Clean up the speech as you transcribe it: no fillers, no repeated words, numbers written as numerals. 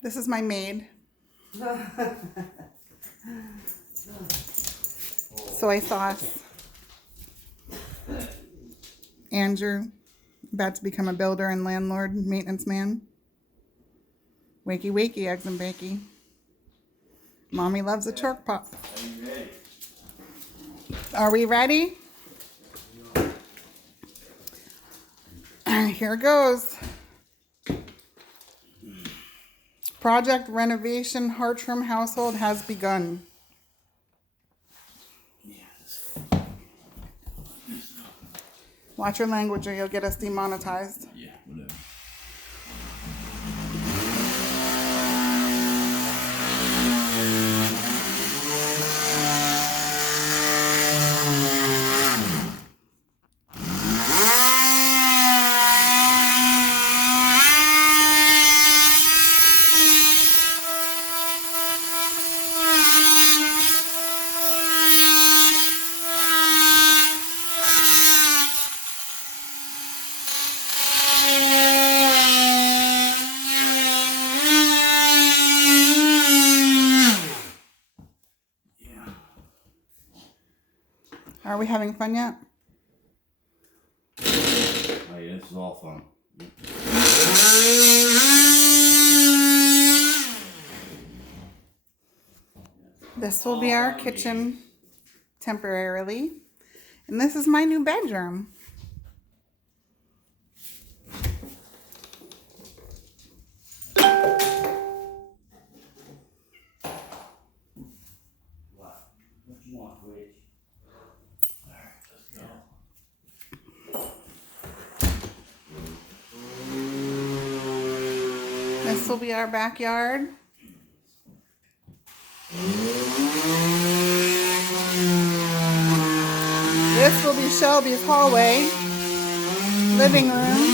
This is my maid. Soy sauce. Andrew, about to become a builder and landlord, maintenance man. Wakey wakey, eggs and bakey. Mommy loves a torque pop. Are we ready? Here goes. Project Renovation Hartram household has begun. Watch your language or you'll get us demonetized. Yeah, whatever. Are we having fun yet? Oh yeah, this is all fun. This will be our kitchen temporarily. And this is my new bedroom. What you want, Rich? Alright, let's go. This will be our backyard. This will be Shelby's hallway, living room,